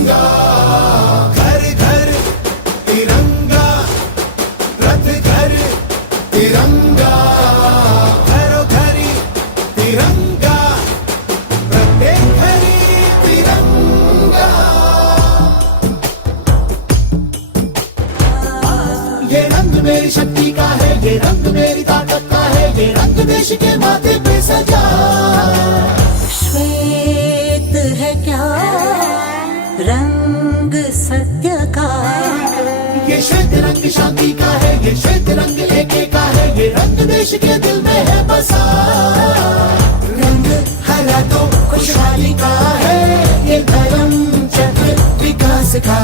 तिरंगा, घर घर तिरंगा, रथ घर तिरंगा, घरो घरी तिरंगा, प्रत्येक घरी तिरंगा। ये रंग मेरी शक्ति का है, ये रंग मेरी ताकत का है, ये रंग देश के माथे पे सजा। श्वेत है क्या रंग सत्य का, ये श्वेत रंग शांति का है, ये श्वेत रंग एके का है, ये रंग देश के दिल में है बसा। रंग हरा तो खुशहाली का है, ये धर्म चक्र विकास का।